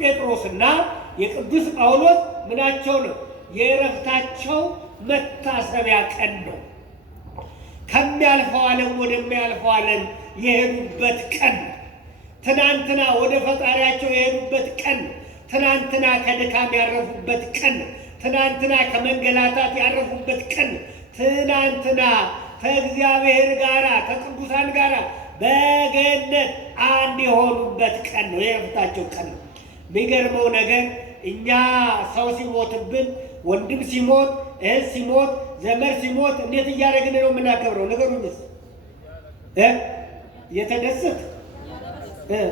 ጴጥሮስና የቅዱስ ጳውሎስ ምናቸው ነው? የዕረፍታቸው መታሰቢያ ቀን ነው። ከሚያልፈው ዓለም ወደሚያልፈው ዓለም የሄዱበት ቀን፣ ትናንትና ወደ ፈጣሪያቸው የሄዱበት ቀን፣ ትናንትና ከድካም ያረፉበት ቀን፣ ትናንትና ከመንገላታት ያረፉበት ቀን፣ ትናንትና ከእግዚአብሔር ጋር ከቅዱሳን ጋር በገነት አንድ የሆኑበት ቀን ነው። የዕረፍታቸው ቀን ነው። የሚገርመው ነገር እኛ ሰው ሲሞትብን፣ ወንድም ሲሞት፣ እህት ሲሞት፣ ዘመድ ሲሞት እንዴት እያደረግን ነው የምናከብረው? ንገሩኝስ። እየተደሰት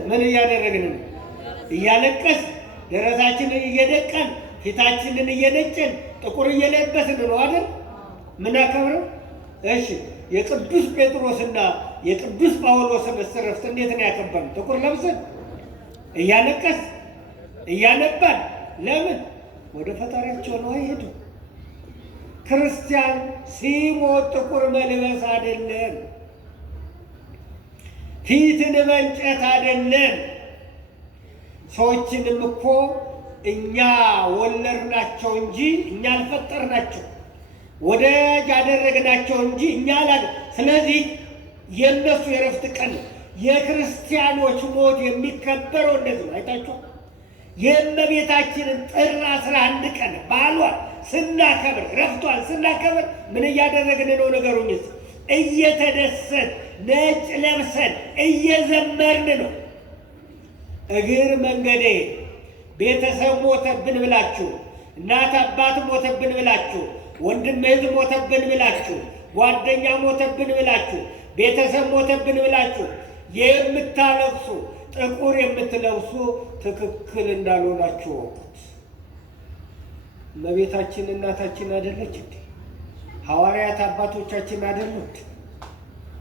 ምን እያደረግን ነው? እያለቀስ ደረታችንን እየደቀን ፊታችንን እየነጨን ጥቁር እየለበስን ነው አይደል ምናከብረው? እሺ የቅዱስ ጴጥሮስና የቅዱስ ጳውሎስን ዕረፍት እንዴት ነው ያከበርን? ጥቁር ለብሰን እያለቀስ እያነባን። ለምን? ወደ ፈጣሪያቸው ነው አይሄዱ። ክርስቲያን ሲሞት ጥቁር መልበስ አይደለም፣ ፊትን መንጨት አይደለም። ሰዎችንም እኮ እኛ ወለድናቸው እንጂ እኛ አልፈጠርናቸው፣ ወዳጅ ያደረግናቸው እንጂ እኛ ስለዚህ የእነሱ የዕረፍት ቀን የክርስቲያኖች ሞት የሚከበረው እንደዚህ ነው። አይታችኋል? የእመቤታችንን ጥር 11 ቀን በዓሏን ስናከብር፣ ዕረፍቷን ስናከብር ምን እያደረግን ነው? ነገሩኝስ እየተደሰት ነጭ ለብሰን እየዘመርን ነው። እግር መንገዴ ቤተሰብ ሞተብን ብላችሁ፣ እናት አባት ሞተብን ብላችሁ፣ ወንድም እህት ሞተብን ብላችሁ፣ ጓደኛ ሞተብን ብላችሁ፣ ቤተሰብ ሞተብን ብላችሁ የምታለቅሱ ጥቁር የምትለብሱ ትክክል እንዳልሆናችሁ ወቁት። እመቤታችን እናታችን አይደለች እንዴ? ሐዋርያት አባቶቻችን አይደሉት?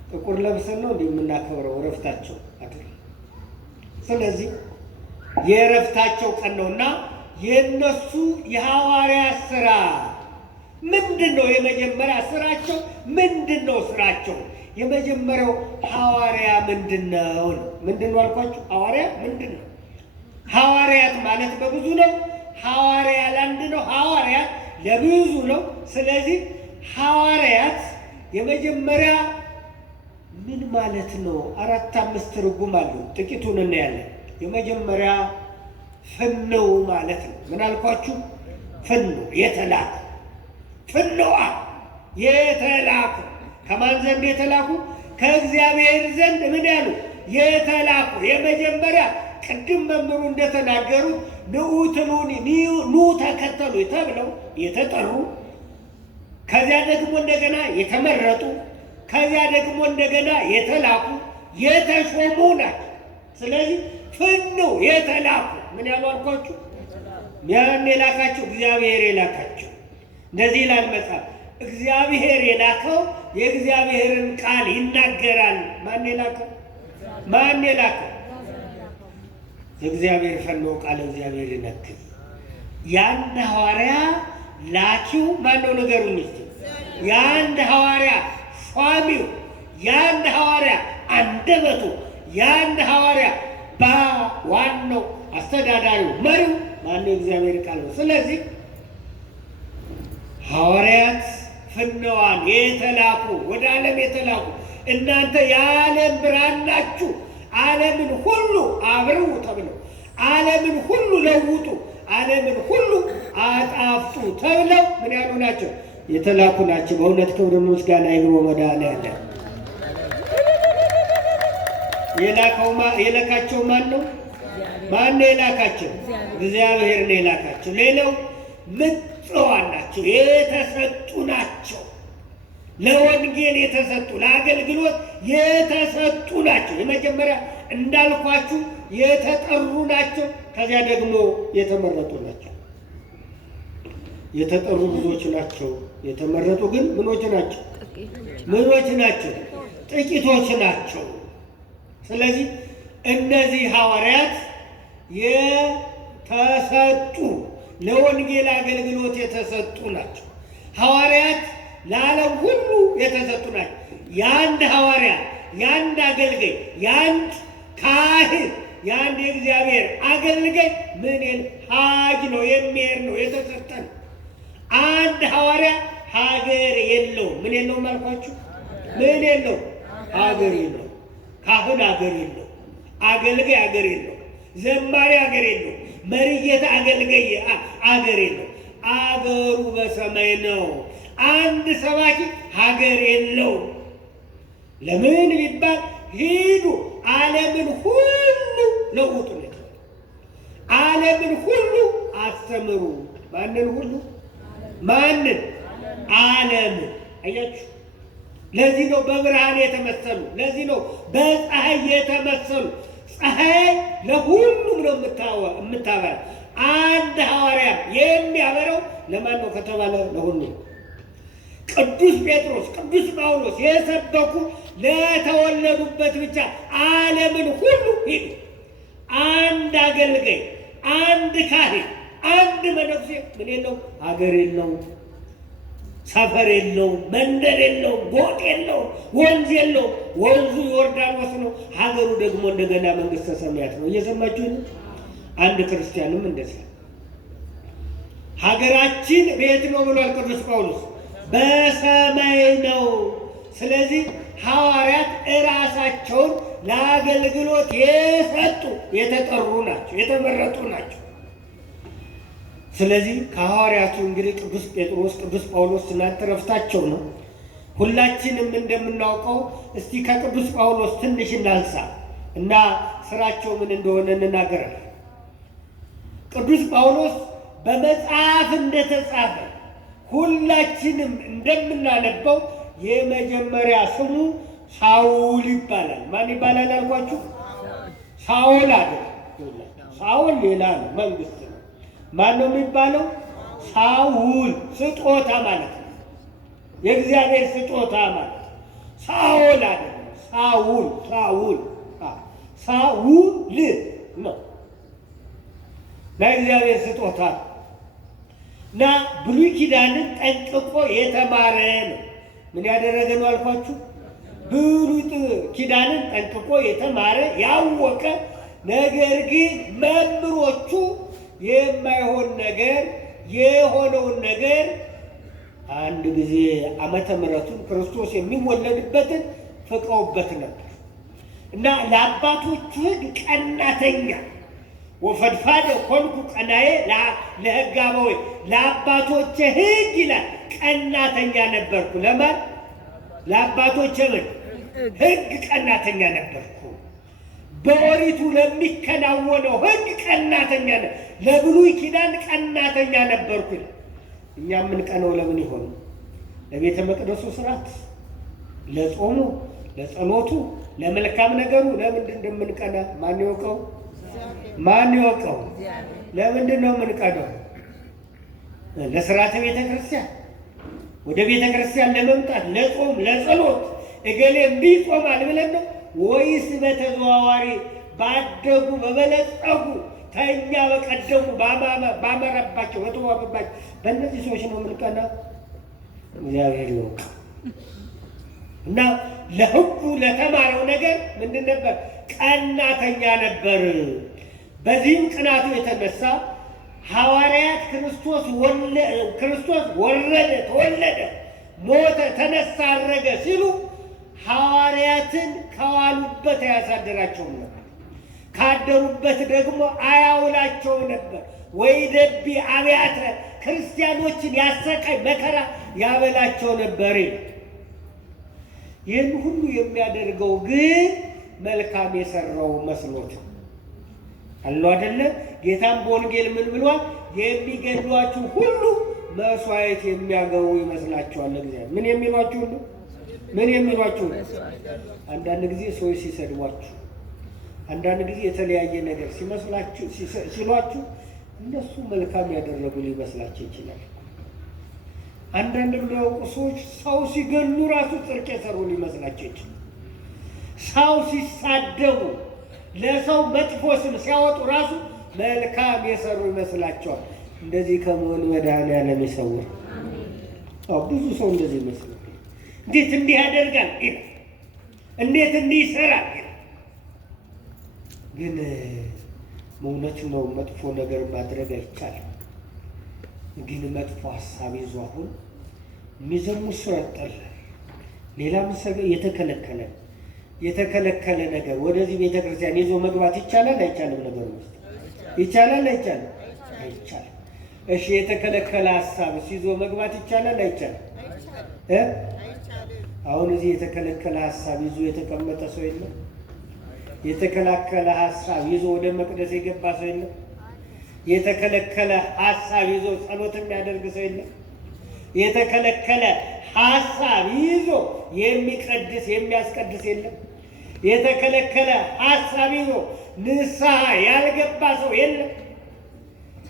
ጥቁር ለብሰን ነው እንዴ የምናከብረው ዕረፍታቸው አይደል? ስለዚህ የዕረፍታቸው ቀን ነውና የነሱ የሐዋርያት ሥራ ምንድን ነው? የመጀመሪያ ስራቸው ምንድን ነው? ስራቸው የመጀመሪያው ሐዋርያ ምንድን ነው? ምንድን ነው አልኳችሁ? ሐዋርያ ምንድን ነው? ሐዋርያት ማለት በብዙ ነው። ሐዋርያ ለአንድ ነው። ሐዋርያት ለብዙ ነው። ስለዚህ ሐዋርያት የመጀመሪያ ምን ማለት ነው? 4-5 ትርጉም አለው። ጥቂቱን እናያለን። የመጀመሪያ ፍነው ማለት ነው። ምን አልኳችሁ? ፍነው የተላኩ፣ ፍነዋ የተላኩ። ከማን ዘንድ የተላኩ? ከእግዚአብሔር ዘንድ ምን ያሉ? የተላኩ። የመጀመሪያ ቅድም መምህሩ እንደተናገሩ ንዑትሉኒ ኑ ተከተሉ ተብለው የተጠሩ፣ ከዚያ ደግሞ እንደገና የተመረጡ፣ ከዚያ ደግሞ እንደገና የተላኩ የተሾሙ ናቸው። ስለዚህ ፍነው የተላኩ ምን ያሉ አልኳችሁ? ያን የላካቸው እግዚአብሔር የላካቸው። እንደዚህ ይላል መጽሐፍ፣ እግዚአብሔር የላከው የእግዚአብሔርን ቃል ይናገራል። ማን የላከው? ማን የላከው? እግዚአብሔር ፈነው ቃል እግዚአብሔር ይነግር። የአንድ ሐዋርያ ላኪው ማነው? ንገሩኝ እስቲ። የአንድ ሐዋርያ ሿሚው፣ የአንድ ሐዋርያ አንደበቱ፣ የአንድ ሐዋርያ ዋናው አስተዳዳሪው መሪው ማነው? እግዚአብሔር ቃል ነው። ስለዚህ ሐዋርያት ፍነዋን የተላኩ፣ ወደ ዓለም የተላኩ፣ እናንተ የዓለም ብርሃን ናችሁ፣ ዓለምን ሁሉ አብሩ ተብለው፣ ዓለምን ሁሉ ለውጡ፣ ዓለምን ሁሉ አጣፍጡ ተብለው ምን ያሉ ናቸው? የተላኩ ናቸው። በእውነት ክብር ምስጋና ይግባው መድኃኔዓለም። የላካቸው ማን ነው? ማን ነው የላካቸው? እግዚአብሔር ነው የላካቸው። ሌላው ምጽዋን ናቸው፣ የተሰጡ ናቸው። ለወንጌል የተሰጡ፣ ለአገልግሎት የተሰጡ ናቸው። የመጀመሪያ እንዳልኳችሁ የተጠሩ ናቸው። ከዚያ ደግሞ የተመረጡ ናቸው። የተጠሩ ብዙዎች ናቸው። የተመረጡ ግን ምኖች ናቸው? ምኖች ናቸው? ጥቂቶች ናቸው። ስለዚህ እነዚህ ሐዋርያት የተሰጡ፣ ለወንጌል አገልግሎት የተሰጡ ናቸው። ሐዋርያት ለዓለም ሁሉ የተሰጡ ናቸው። የአንድ ሐዋርያ፣ የአንድ አገልጋይ፣ የአንድ ካህን የአንድ የእግዚአብሔር አገልጋይ ምን ሀጅ ነው፣ የሚሄድ ነው የተሰጠን። አንድ ሐዋርያ ሀገር የለው። ምን የለውም አልኳችሁ? ምን የለው? ሀገር የለው። ካህን ሀገር የለው። አገልጋይ ሀገር የለው። ዘማሪ ሀገር የለው። መሪጌታ አገልጋይ ሀገር የለው። አገሩ በሰማይ ነው። አንድ ሰባኪ ሀገር የለው። ለምን ቢባል ሂዱ ዓለምን ሁሉ ለውጡ ነው። ዓለምን ሁሉ አስተምሩ። ማንን ሁሉ? ማንን? ዓለምን። አያችሁ? ለዚህ ነው በብርሃን የተመሰሉ፣ ለዚህ ነው በፀሐይ የተመሰሉ። ፀሐይ ለሁሉም ነው የምታበራ። አንድ ሐዋርያ የሚያበረው ለማን ነው ከተባለ ለሁሉም። ቅዱስ ጴጥሮስ፣ ቅዱስ ጳውሎስ የሰበኩ ለተወለዱበት ብቻ ዓለምን ሁሉ ሂዱ። አንድ አገልጋይ፣ አንድ ካህን፣ አንድ መነኩሴ ምን የለው? ሀገር የለው፣ ሰፈር የለው፣ መንደር የለው፣ ጎጥ የለው፣ ወንዝ የለው። ወንዙ ዮርዳኖስ ነው፣ ሀገሩ ደግሞ እንደገና መንግስተ ሰማያት ነው። እየሰማችሁ ነው? አንድ ክርስቲያንም እንደዚያ ሀገራችን ቤት ነው ብሏል ቅዱስ ጳውሎስ፣ በሰማይ ነው። ስለዚህ ሐዋርያት እራሳቸውን ለአገልግሎት የሰጡ የተጠሩ ናቸው፣ የተመረጡ ናቸው። ስለዚህ ከሐዋርያቱ እንግዲህ ቅዱስ ጴጥሮስ፣ ቅዱስ ጳውሎስ ትናንት ዕረፍታቸው ነው። ሁላችንም እንደምናውቀው እስቲ ከቅዱስ ጳውሎስ ትንሽ እናንሳ እና ስራቸው ምን እንደሆነ እንናገራለን። ቅዱስ ጳውሎስ በመጽሐፍ እንደተጻፈ ሁላችንም እንደምናነበው የመጀመሪያ ስሙ ሳውል ይባላል። ማን ይባላል አልኳችሁ? ሳውል አይደል? ሳውል ሌላ ነው፣ መንግስት ነው። ማን ነው የሚባለው? ሳውል ስጦታ ማለት ነው። የእግዚአብሔር ስጦታ ማለት ሳውል አይደል? ሳውል ሳውል ነው ለእግዚአብሔር ስጦታ እና ብሉይ ኪዳንን ጠንቅቆ የተማረ ነው። ምን ያደረገ ነው አልኳችሁ? ብሉይ ኪዳንን ጠንቅቆ የተማረ ያወቀ፣ ነገር ግን መምህሮቹ የማይሆን ነገር የሆነውን ነገር አንድ ጊዜ ዓመተ ምሕረቱን ክርስቶስ የሚወለድበትን ፍቀውበት ነበር እና ለአባቶቹ ሕግ ቀናተኛ ወፈድፋደ ኮንኩ ቀናዬ ለሕግ አበወይ ለአባቶቼ ሕግ ይላል ቀናተኛ ነበርኩ። ለማን? ለአባቶቼ ምን ሕግ ቀናተኛ ነበርኩ። በኦሪቱ ለሚከናወነው ሕግ ቀናተኛ ነ ለብሉይ ኪዳን ቀናተኛ ነበርኩ። እኛ የምንቀነው ለምን ይሆኑ? ለቤተ መቅደሱ ስርዓት፣ ለጾሙ፣ ለጸሎቱ፣ ለመልካም ነገሩ ለምንድን እንደምንቀና ማን ይወቀው? ማን ይወቀው? ለምንድን ነው የምንቀነው? ለስርዓተ ቤተ ክርስቲያን፣ ወደ ቤተ ክርስቲያን ለመምጣት፣ ለጾም፣ ለጸሎት እገሌ እንዲህ ጾማል ብለን ነው ወይስ በተዘዋዋሪ ባደጉ በበለጸጉ ከእኛ በቀደሙ ባመረባቸው በተዋበባቸው በእነዚህ ሰዎች ነው የምንቀና? እግዚአብሔር ይወቅ። እና ለሕጉ ለተማረው ነገር ምንድን ነበር? ቀናተኛ ነበር። በዚህም ቅናቱ የተነሳ ሐዋርያት ክርስቶስ ወረደ፣ ተወለደ፣ ሞተ፣ ተነሳ፣ አረገ ሲሉ ሐዋርያትን ከዋሉበት አያሳድራቸውም ነበር፣ ካደሩበት ደግሞ አያውላቸው ነበር። ወይ ደቢ አብያተ ክርስቲያኖችን ያሰቃይ መከራ ያበላቸው ነበር። ይህን ሁሉ የሚያደርገው ግን መልካም የሰራው መስሎት አሉ አይደለ? ጌታም በወንጌል ምን ብሏል? የሚገድሏችሁ ሁሉ መስዋዕት የሚያገቡ ይመስላችኋል። እግዚአብሔር ምን የሚሏችሁ ሁሉ ምን የሚሏችሁ? አንዳንድ ጊዜ ሰዎች ሲሰድቧችሁ፣ አንዳንድ ጊዜ የተለያየ ነገር ሲመስላችሁ ሲሏችሁ እነሱ መልካም ያደረጉ ሊመስላቸው ይችላል። አንዳንድ የሚያውቁ ሰዎች ሰው ሲገሉ ራሱ ጽድቅ የሰሩ ሊመስላቸው ይችላል። ሰው ሲሳደቡ፣ ለሰው መጥፎ ስም ሲያወጡ ራሱ መልካም የሰሩ ይመስላቸዋል። እንደዚህ ከመሆን መድኃኔዓለም ይሰውር። ብዙ ሰው እንደዚህ ይመስላል። እንዴት እንዲህ ያደርጋል? እንዴት እንዲህ ይሰራል? ግን እውነት ነው፣ መጥፎ ነገር ማድረግ አይቻልም። ግን መጥፎ ሀሳብ ይዞ አሁን የሚዘሙት ሰው ያጣላል። ሌላም የተከለከለ ነገር ወደዚህ ቤተክርስቲያን ይዞ መግባት ይቻላል አይቻልም? ነገር ውስጥ ይቻላል አይቻልም? አይቻልም። እሺ የተከለከለ ሀሳብ ይዞ መግባት ይቻላል አይቻልም? አሁን እዚህ የተከለከለ ሀሳብ ይዞ የተቀመጠ ሰው የለም? የተከለከለ ሀሳብ ይዞ ወደ መቅደስ የገባ ሰው የለም? የተከለከለ ሀሳብ ይዞ ጸሎት የሚያደርግ ሰው የለም? የተከለከለ ሀሳብ ይዞ የሚቀድስ የሚያስቀድስ የለም? የተከለከለ ሀሳብ ይዞ ንስሐ ያልገባ ሰው የለም?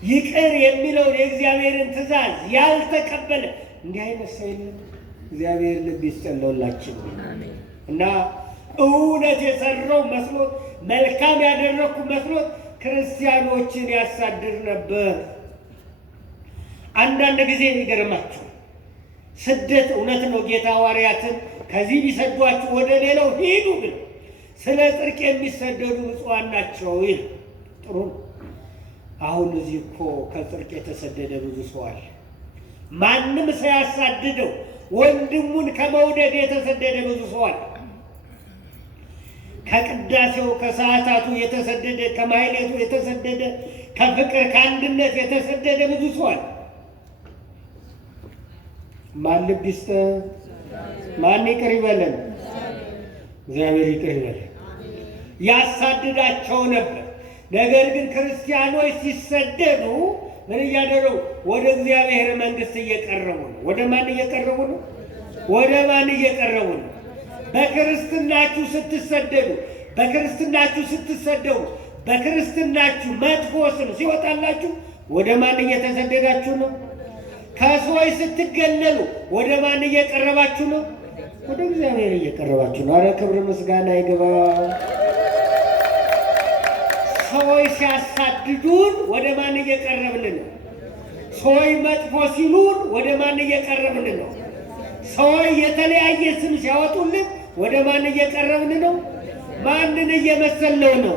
ይቅር የሚለውን የእግዚአብሔርን ትእዛዝ ያልተቀበለ እንዲህ አይነት ሰው የለም? እግዚአብሔር ልብ ይስጠለውላችን እና እውነት የሰራው መስሎት መልካም ያደረኩ መስሎት ክርስቲያኖችን ያሳድር ነበር። አንዳንድ ጊዜ ይገርማችሁ ስደት እውነት ነው። ጌታ ሐዋርያትን ከዚህ ቢሰዷችሁ ወደ ሌላው ሂዱ ብሎ ስለ ጽድቅ የሚሰደዱ ብፁዓን ናቸው ይል ጥሩ ነው። አሁን እዚህ እኮ ከጽድቅ የተሰደደ ብዙ ሰው አለ። ማንም ሳያሳድደው ወንድሙን ከመውደድ የተሰደደ ብዙ ሰው አለ። ከቅዳሴው ከሰዓታቱ የተሰደደ፣ ከማሕሌቱ የተሰደደ፣ ከፍቅር ከአንድነት የተሰደደ ብዙ ሰው አለ። ማን ልብ ይስጠን? ማን ይቅር ይበለን? እግዚአብሔር ይቅር ይበለን። ያሳድዳቸው ነበር። ነገር ግን ክርስቲያኖች ሲሰደዱ ምን እያደረጉ? ወደ እግዚአብሔር መንግሥት እየቀረቡ ነው። ወደ ማን እየቀረቡ ነው? ወደ ማን እየቀረቡ ነው? በክርስትናችሁ ስትሰደዱ፣ በክርስትናችሁ ስትሰደዱ፣ በክርስትናችሁ መጥፎ ስም ሲወጣላችሁ ወደ ማን እየተሰደዳችሁ ነው? ከሰዎች ስትገለሉ ወደ ማን እየቀረባችሁ ነው? ወደ እግዚአብሔር እየቀረባችሁ ነው። አረ ክብር ምስጋና ይግባው። ሰዎች ሲያሳድዱን ወደ ማን እየቀረብን ነው? ሰዎች መጥፎ ሲሉን ወደ ማን እየቀረብን ነው? ሰዎች የተለያየ ስም ሲያወጡልን ወደ ማን እየቀረብን ነው? ማንን እየመሰልነው ነው?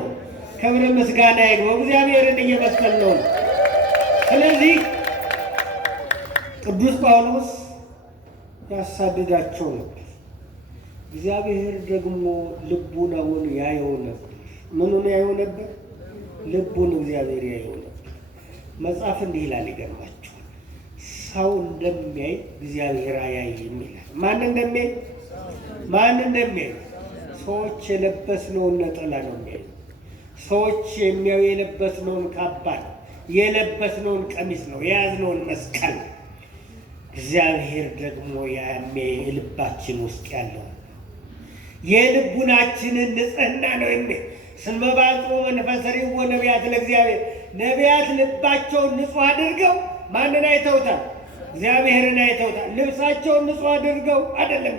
ክብር ምስጋና ይግባው። እግዚአብሔርን እየመሰልነው ነው። ስለዚህ ቅዱስ ጳውሎስ ያሳድዳቸው ነበር። እግዚአብሔር ደግሞ ልቡናውን ያየው ነበር። ምኑን ያየው ነበር? ልቡን እግዚአብሔር ያየው ነበር። መጽሐፍ እንዲህ ይላል፣ ይገርማችኋል። ሰው እንደሚያይ እግዚአብሔር አያይም ይላል። ማን እንደሚያይ? ማን እንደሚያይ? ሰዎች የለበስነውን ነጠላ ነው የሚያዩ። ሰዎች የሚያዩ የለበስነውን ካባ ነው፣ የለበስነውን ቀሚስ ነው፣ የያዝነውን መስቀል። እግዚአብሔር ደግሞ የሚያይ የልባችን ውስጥ ያለው የልቡናችንን ንጽሕና ነው የሚያይ። እስመ በአጽብዖ መንፈሰ ርኅዎ ነቢያት ለእግዚአብሔር። ነቢያት ልባቸውን ንጹሕ አድርገው ማንን አይተውታል? እግዚአብሔርን አይተውታል። ልብሳቸውን ንጹሕ አድርገው አይደለም፣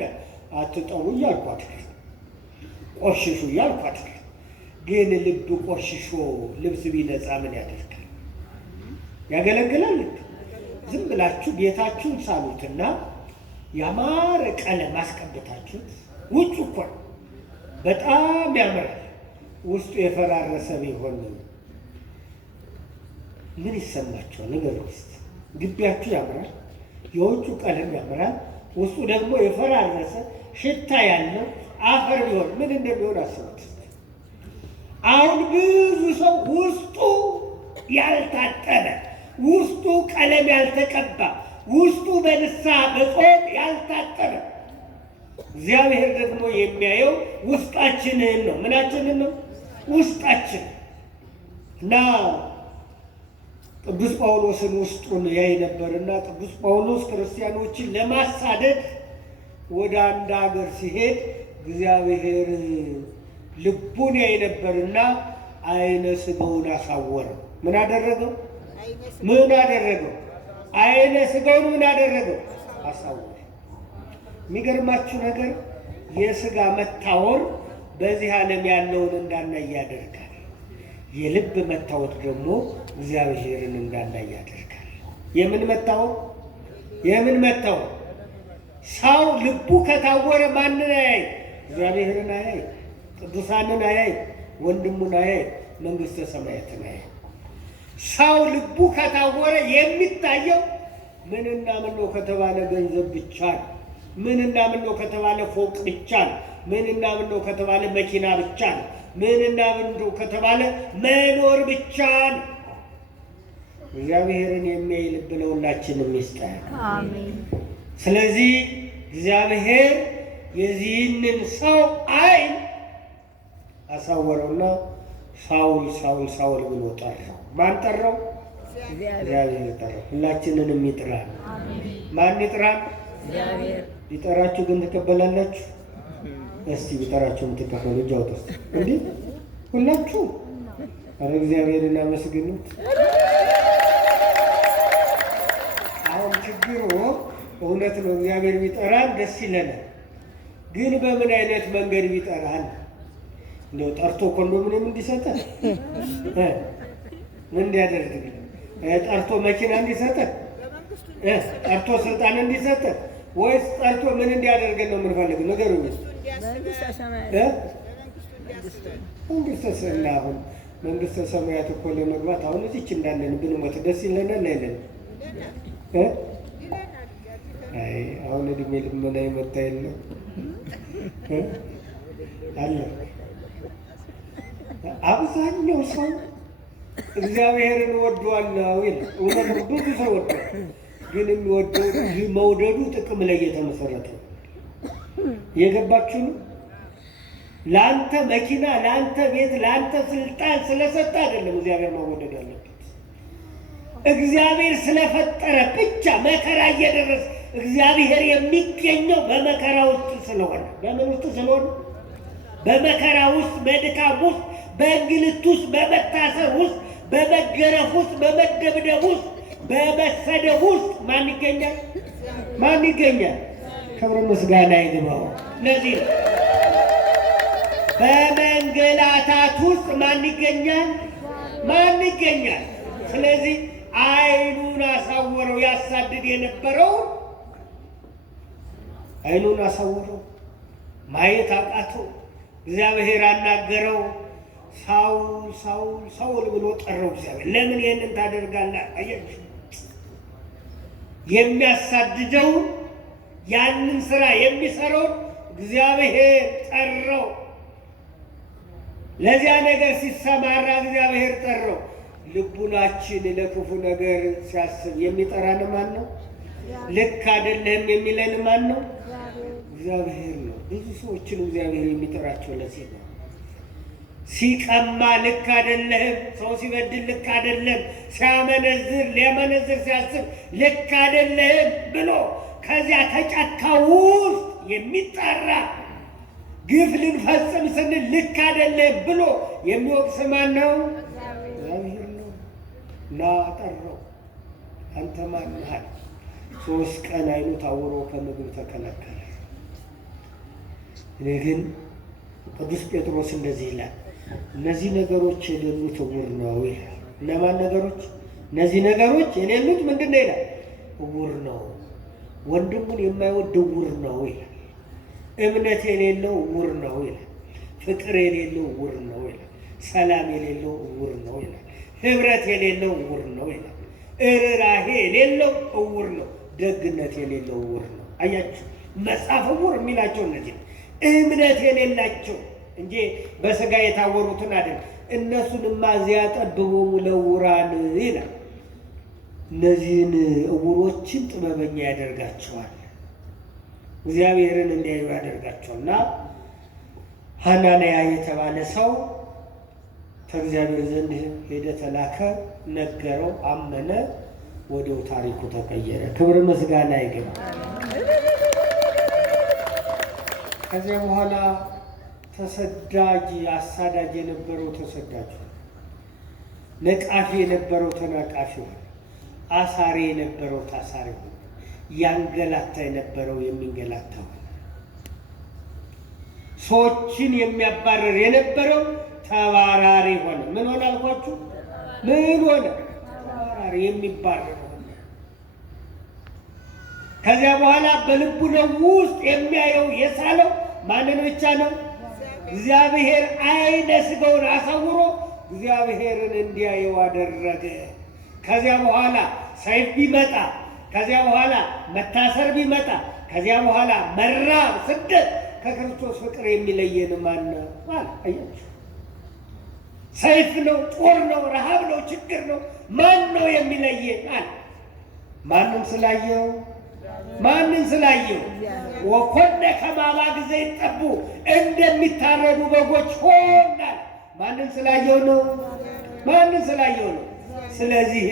አትጠቡ እያልኩ አይደለም፣ ቆሽሹ እያልኩ አይደለም። ግን ልብ ቆሽሾ ልብስ ቢነጻ ምን ያደርጋል? ያገለግላል። ዝም ብላችሁ ቤታችሁን ሳሉትና ያማረ ቀለም አስቀብታችሁት ውጭ እኮ በጣም ያምራል፣ ውስጡ የፈራረሰ ቢሆን ምን ይሰማችኋል? ነገር ውስጥ ግቢያችሁ ያምራል፣ የውጩ ቀለም ያምራል፣ ውስጡ ደግሞ የፈራረሰ ሽታ ያለው አፈር ቢሆን ምን እንደሚሆን አስቡት። አሁን ብዙ ሰው ውስጡ ያልታጠበ፣ ውስጡ ቀለም ያልተቀባ፣ ውስጡ በንስሐ በጾም ያልታጠበ። እግዚአብሔር ደግሞ የሚያየው ውስጣችንን ነው። ምናችንን ነው? ውስጣችን እና ቅዱስ ጳውሎስን ውስጡን ያይ ነበርና ቅዱስ ጳውሎስ ክርስቲያኖችን ለማሳደድ ወደ አንድ ሀገር ሲሄድ እግዚአብሔር ልቡን ያይ ነበርና አይነ ሥጋውን አሳወረው። ምን አደረገው? ምን አደረገው? አይነ ሥጋውን ምን አደረገው? አሳወረ። የሚገርማችሁ ነገር የሥጋ መታወር በዚህ ዓለም ያለውን እንዳናይ ያደርጋል። የልብ መታወር ደግሞ እግዚአብሔርን እንዳናይ ያደርጋል። የምን መታወር? የምን መታወር? ሰው ልቡ ከታወረ ማንን አያይ? እግዚአብሔርን አያይ፣ ቅዱሳንን አያይ፣ ወንድሙን አያይ፣ መንግሥተ ሰማያትን አያይም። ሰው ልቡ ከታወረ የሚታየው ምንና ምን ነው ከተባለ ገንዘብ ብቻ ነው። ምንና ምን ነው ከተባለ ፎቅ ብቻ ነው። ምንና ምን ነው ከተባለ መኪና ብቻ ነው። ምንና ምን ነው ከተባለ መኖር ብቻ ነው። እግዚአብሔርን የሚያይ ልብ ለሁላችንም ይስጠን። አሜን። ስለዚህ እግዚአብሔር የዚህንን ሰው ዓይን አሳወረውና ሳውል ሳውል ሳውል ብሎ ጠራው። ማን ጠራው? እግዚአብሔር ጠራው። ሁላችንንም ይጥራል። ማን ይጥራል? እግዚአብሔር። ቢጠራችሁ ግን ትቀበላላችሁ? እስቲ ቢጠራችሁ የምትቀበሉ እጅ አውጡ እስቲ። እንዴ ሁላችሁ? ኧረ እግዚአብሔርን አመስግኑት። አሁን ችግሩ እውነት ነው። እግዚአብሔር ቢጠራን ደስ ይለናል። ግን በምን አይነት መንገድ ቢጠራን? እንደው ጠርቶ ኮንዶሚኒየም እንዲሰጠን ምን እንዲያደርግልን? ጠርቶ መኪና እንዲሰጠን? ጠርቶ ስልጣን እንዲሰጠን? ወይስ ጠርቶ ምን እንዲያደርገን ነው የምንፈልግ? ንገሩኝ። መንግስተ ሰማያት። አሁን መንግስተ ሰማያት እኮ ለመግባት አሁን እዚች እንዳለን ብንሞት ደስ ይለናል አይለን? አይ አሁን እድሜ ልመና የመጣ የለም አለ። አብዛኛው ሰው እግዚአብሔርን ወዷለው ይላል። እውነት ብዙ ሰው ወዷል። ግን የሚወደው መውደዱ ጥቅም ላይ የተመሰረተ ነው። የገባችሁ ነው? ለአንተ መኪና፣ ለአንተ ቤት፣ ለአንተ ስልጣን ስለሰጠ አይደለም እግዚአብሔር መወደድ ያለበት። እግዚአብሔር ስለፈጠረ ብቻ መከራ እየደረሰ እግዚአብሔር የሚገኘው በመከራ ውስጥ ስለሆነ። በምን ውስጥ ስለሆነ? በመከራ ውስጥ፣ በድካም ውስጥ፣ በእንግልት ውስጥ፣ በመታሰር ውስጥ፣ በመገረፍ ውስጥ፣ በመደብደብ ውስጥ፣ በመሰደብ ውስጥ ማን ይገኛል? ማን ይገኛል? ክብር ምስጋና ይግባው። ለዚህ ነው በመንገላታት ውስጥ ማን ይገኛል? ማን ይገኛል? ስለዚህ ዓይኑን አሳወረው። ያሳድድ የነበረው ዓይኑን አሳወረው። ማየት አቃተው። እግዚአብሔር አናገረው። ሳውል ሳውል ሳውል ብሎ ጠራው። እግዚአብሔር ለምን ይህንን ታደርጋለህ? አያችሁ፣ የሚያሳድደውን ያንን ስራ የሚሰራውን እግዚአብሔር ጠራው። ለዚያ ነገር ሲሰማራ እግዚአብሔር ጠራው። ልቡናችን ለክፉ ነገር ሲያስብ የሚጠራን ማን ነው? ልክ አይደለም የሚለን ማን ነው? እግዚአብሔር ነው። ብዙ ሰዎችን እግዚአብሔር የሚጠራቸው ለዚህ ነው። ሲቀማ ልክ አይደለም፣ ሰው ሲበድል ልክ አይደለም፣ ሲያመነዝር ሊያመነዝር ሲያስብ ልክ አይደለም ብሎ ከዚያ ተጫካ ውስጥ የሚጠራ ግፍ ልንፈጽም ስንል ልክ አይደለም ብሎ የሚወቅስ ማን ነው? እግዚአብሔር ነው። ና ጠራው። አንተ ማን ነህ? 3 ቀን ዓይኑ ታውሮ ከምግብ ተከለከለ። እኔ ግን ቅዱስ ጴጥሮስ እንደዚህ ይላል፣ እነዚህ ነገሮች የሌሉት ዕውር ነው ይላል። እነማን ነገሮች? እነዚህ ነገሮች የሌሉት ምንድን ነው ይላል? ዕውር ነው። ወንድሙን የማይወድ ዕውር ነው ይላል። እምነት የሌለው ዕውር ነው ይላል። ፍቅር የሌለው ዕውር ነው ይላል። ሰላም የሌለው ዕውር ነው ይላል። ህብረት የሌለው ዕውር ነው ይላል። ርኅራኄ የሌለው ዕውር ነው። ደግነት የሌለው ዕውር ነው። አያችሁ፣ መጽሐፍ ዕውር የሚላቸው እነዚህ እምነት የሌላቸው እንጂ በስጋ የታወሩትን አይደል። እነሱንማ እዚያ ጠብቦሙ ለዕውራን ይላል። እነዚህን ዕውሮችን ጥበበኛ ያደርጋቸዋል። እግዚአብሔርን እንዲያዩ ያደርጋቸውና ሐናንያ የተባለ ሰው ከእግዚአብሔር ዘንድ ሄደ፣ ተላከ፣ ነገረው፣ አመነ። ወዲያው ታሪኩ ተቀየረ። ክብር ምስጋና ይግባው። ከዚያ በኋላ ተሰዳጅ አሳዳጅ የነበረው ተሰዳጅ ሆነ። ነቃፊ የነበረው ተናቃፊ ሆነ። አሳሪ የነበረው ታሳሪ ሆነ። ያንገላታ የነበረው የሚንገላታ ሆነ። ሰዎችን የሚያባረር የነበረው ተባራሪ ሆነ። ምን ሆነ አልኳችሁ? ምን ሆነ? ተባራሪ፣ የሚባረር ሆነ። ከዚያ በኋላ በልቡ ነው ውስጥ የሚያየው የሳለው ማንን ብቻ ነው? እግዚአብሔር ዓይነ ሥጋውን አሳውሮ እግዚአብሔርን እንዲያየው አደረገ። ከዚያ በኋላ ሰይፍ ቢመጣ፣ ከዚያ በኋላ መታሰር ቢመጣ፣ ከዚያ በኋላ መራብ፣ ስደት ከክርስቶስ ፍቅር የሚለየን ማን ነው? አያችሁ፣ ሰይፍ ነው፣ ጦር ነው፣ ረሃብ ነው፣ ችግር ነው። ማን ነው የሚለየን? ማንም ስላየው ወኮነ ከማባ ጊዜ ይጠቡ እንደሚታረዱ በጎች ሆናል። ማንን ስላየው ነው? ስለዚህ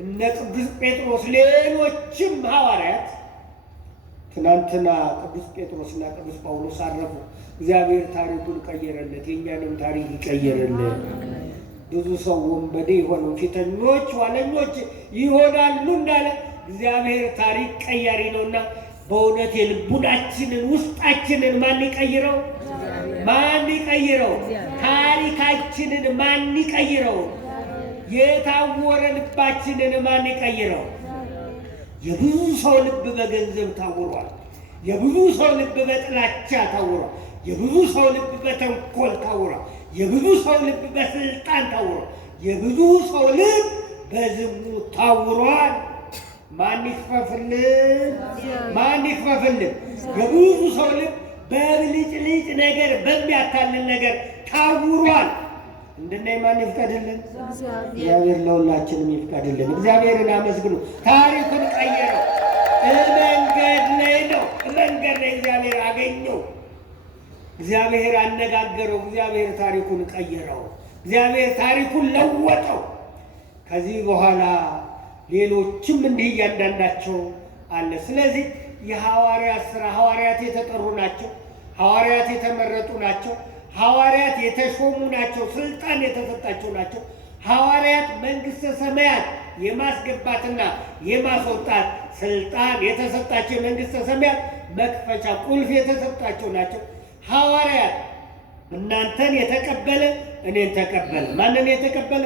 እነ ቅዱስ ጴጥሮስ ሌሎችም ሐዋርያት ትናንትና ቅዱስ ጴጥሮስና ቅዱስ ጳውሎስ አረፉ። እግዚአብሔር ታሪኩን ቀየረለት፣ የእኛንም ታሪክ ይቀየረልን። ብዙ ሰው ወንበዴ የሆኑ ፊተኞች ኋለኞች ይሆናሉ እንዳለ እግዚአብሔር ታሪክ ቀያሪ ነውና በእውነት የልቡናችንን ውስጣችንን ማን ይቀይረው? ታሪካችንን ማን ይቀይረው? የታወረ ልባችንን ማን ይቀይረው? የብዙ ሰው ልብ በገንዘብ ታውሯል። የብዙ ሰው ልብ በጥላቻ ታውሯል። የብዙ ሰው ልብ በተንኮል ታውሯል። የብዙ ሰው ልብ በስልጣን ታውሯል። የብዙ ሰው ልብ በዝሙት ታውሯል። ማን ይክፈፍልን? የብዙ ሰው ልብ በብልጭልጭ ነገር፣ በሚያታልል ነገር ታውሯል። እንድናይ ማን ይፍቀድልን? እግዚአብሔር ለሁላችንም ይፍቀድልን። እግዚአብሔርን አመስግኑ። ታሪኩን ቀየረው። መንገድ ላይ እግዚአብሔር አገኘው። እግዚአብሔር አነጋገረው። እግዚአብሔር ታሪኩን ቀየረው። እግዚአብሔር ታሪኩን ለወጠው። ከዚህ በኋላ ሌሎችም እንዲህ እያንዳንዳቸው አለ። ስለዚህ የሐዋርያት ሥራ ሐዋርያት የተጠሩ ናቸው። ሐዋርያት የተመረጡ ናቸው። ሐዋርያት የተሾሙ ናቸው። ስልጣን የተሰጣቸው ናቸው። ሐዋርያት መንግሥተ ሰማያት የማስገባትና የማስወጣት ስልጣን የተሰጣቸው፣ የመንግሥተ ሰማያት መክፈቻ ቁልፍ የተሰጣቸው ናቸው። ሐዋርያት እናንተን የተቀበለ እኔን ተቀበለ።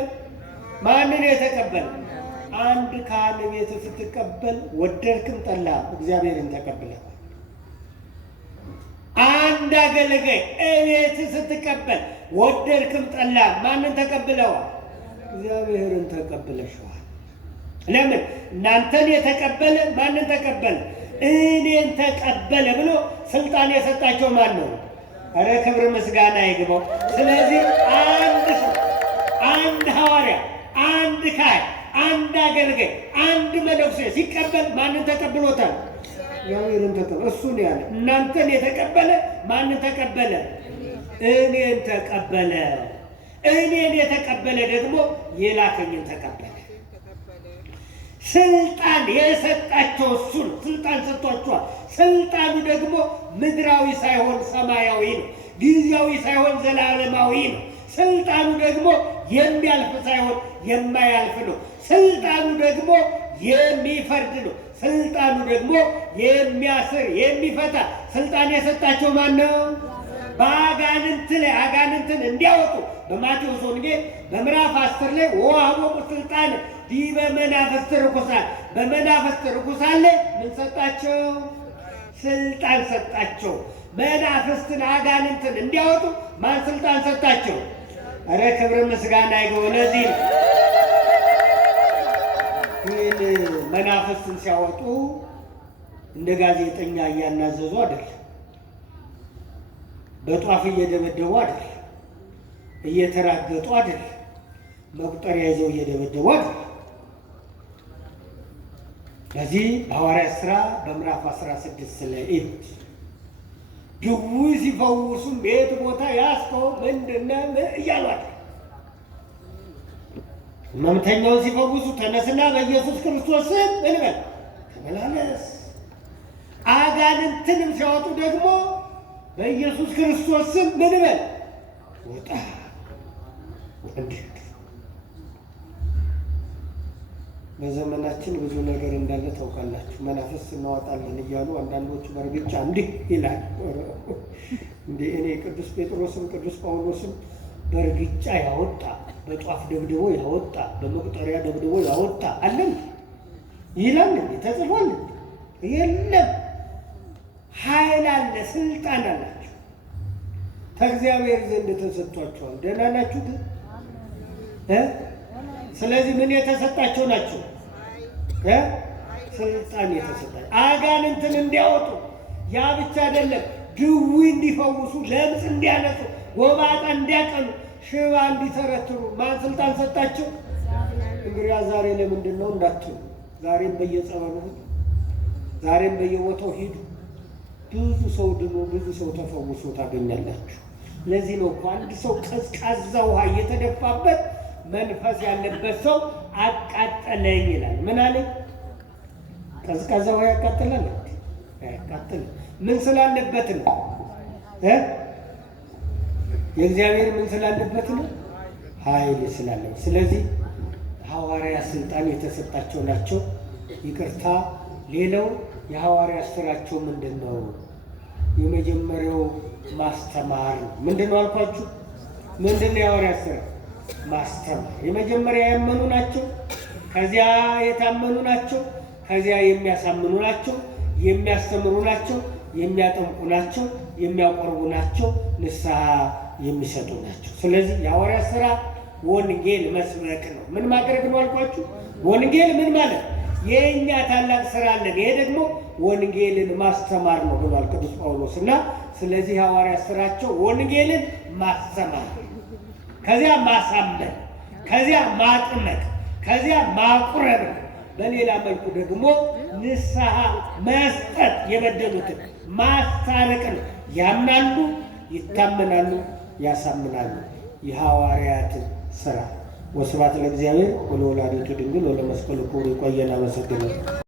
ማንን የተቀበለ? አንድ ካህን ቤት ስትቀበል ወደድክም ጠላ እግዚአብሔርን ተቀብለዋል። አንድ አገልጋይ እቤት ስትቀበል ወደድክም ጠላ ማንን ተቀብለዋል? እግዚአብሔርን ተቀብለሽዋል። ለምን? እናንተን የተቀበለ ማንን ተቀበለ? እኔን ተቀበለ ብሎ ስልጣን የሰጣቸው ማን ነው? ኧረ ክብር ምስጋና ይግባው። ስለዚህ አንድ ሐዋርያ፣ አንድ ካህን፣ አንድ አገልጋይ፣ አንድ መነኩሴ ሲቀበል ማንን ተቀብሎታል? እግዚአብሔርን ተቀበለ። እሱ ነው ያለ። እናንተን የተቀበለ ማንን ተቀበለ? እኔን ተቀበለ። እኔን የተቀበለ ደግሞ የላከኝን ተቀበለ። ስልጣን የሰጣቸው እሱ ነው። ስልጣን ሰጥቷቸዋል። ስልጣኑ ደግሞ ምድራዊ ሳይሆን ሰማያዊ ነው። ጊዜያዊ ሳይሆን ዘላለማዊ ነው። ስልጣኑ ደግሞ የሚያልፍ ሳይሆን የማያልፍ ነው። ስልጣኑ ደግሞ የሚፈርድ ነው። ስልጣኑ ደግሞ የሚያስር የሚፈታ ስልጣን የሰጣቸው ማን ነው? በአጋንንት ላይ አጋንንትን እንዲያወጡ በማቴዎስ ወንጌል በምዕራፍ 10 ላይ ወሀቦሙ ስልጣን ዲበ መናፍስት ርኩሳን፣ በመናፍስት ርኩሳን ላይ ምን ሰጣቸው? ስልጣን ሰጣቸው። መናፍስትን አጋንንትን እንዲያወጡ ማን ስልጣን ሰጣቸው? ኧረ ክብር ምስጋና ይግባው። ለዚህ ነው ይህን መናፍስትን ሲያወጡ እንደ ጋዜጠኛ እያናዘዙ አይደለም፣ በጧፍ እየደበደቡ አይደለም፣ እየተራገጡ አይደለም፣ መቁጠሪያ ይዘው እየደበደቡ አይደለም። በዚህ በሐዋርያት ሥራ በምዕራፍ 16 ላይ ድውይ ሲፈውሱም ቤት ቦታ ያስከው ምንድነው እያሏል። ሕመምተኛውን ሲፈውሱ ተነስና በኢየሱስ ክርስቶስ ስም እንበል ተመላለስ። አጋንንትንም ሲያወጡ ደግሞ በኢየሱስ ክርስቶስ ስም እንበል ውጣ። በዘመናችን ብዙ ነገር እንዳለ ታውቃላችሁ። መናፍስት እናወጣለን እያሉ አንዳንዶቹ በእርግጫ እንዲህ ይላል። እንደ እኔ ቅዱስ ጴጥሮስም ቅዱስ ጳውሎስም በእርግጫ ያወጣ፣ በጧፍ ደብድቦ ያወጣ፣ በመቁጠሪያ ደብድቦ ያወጣ አለን ይላል። ተጽፏል። የለም ኃይል አለ፣ ስልጣን አላቸው፣ ከእግዚአብሔር ዘንድ ተሰጥቷቸዋል። ደህና ናችሁ ግን? ስለዚህ ምን የተሰጣቸው ናቸው? ስልጣን የተሰጣቸው አጋንንትን እንዲያወጡ። ያ ብቻ አይደለም፣ ድዊ እንዲፈውሱ፣ ለምጽ እንዲያነጹ፣ ጎባጣ እንዲያቀኑ፣ ሽባ እንዲተረትሩ ማን ስልጣን ሰጣቸው? እንግዲህ ዛሬ ለምንድን ነው እንዳትሉ፣ ዛሬም በየጸበሉ ዛሬም በየቦታው ሂዱ። ብዙ ሰው ድኖ ብዙ ሰው ተፈውሶ ታገኛላችሁ። ለዚህ ነው እኮ አንድ ሰው ቀዝቃዛ ውሃ እየተደፋበት መንፈስ ያለበት ሰው አቃጠለኝ ይላል። ምን አለ? ቀዝቃዛ ውሃ ያቃጥላል? አያቃጥልም። ምን ስላለበት ነው? የእግዚአብሔር ምን ስላለበት ነው? ኃይል ስላለው። ስለዚህ ሐዋርያ ስልጣን የተሰጣቸው ናቸው። ይቅርታ፣ ሌላው የሐዋርያ ስራቸው ምንድን ነው? የመጀመሪያው ማስተማር ነው። ምንድን ነው አልኳችሁ? ምንድን ነው የሐዋርያ ስራ? ማስተማር። የመጀመሪያ ያመኑ ናቸው፣ ከዚያ የታመኑ ናቸው፣ ከዚያ የሚያሳምኑ ናቸው፣ የሚያስተምሩ ናቸው፣ የሚያጠምቁ ናቸው፣ የሚያቆርቡ ናቸው፣ ንስሐ የሚሰጡ ናቸው። ስለዚህ የሐዋርያ ስራ ወንጌል መስበክ ነው። ምን ማድረግ ነው አልኳችሁ? ወንጌል ምን ማለት? የእኛ ታላቅ ስራ አለን። ይሄ ደግሞ ወንጌልን ማስተማር ነው ብሏል ቅዱስ ጳውሎስ። እና ስለዚህ ሐዋርያ ስራቸው ወንጌልን ማስተማር፣ ከዚያ ማሳመን፣ ከዚያ ማጥመቅ፣ ከዚያ ማቁረብ፣ በሌላ መልኩ ደግሞ ንስሐ መስጠት፣ የበደሉትን ማስታረቅ ነው። ያምናሉ፣ ይታመናሉ፣ ያሳምናሉ። የሐዋርያት ስራ። ወስብሐት ለእግዚአብሔር ወለወላዲቱ ድንግል ወለመስቀሉ ክቡር። ይቆየን። አመሰግናለሁ።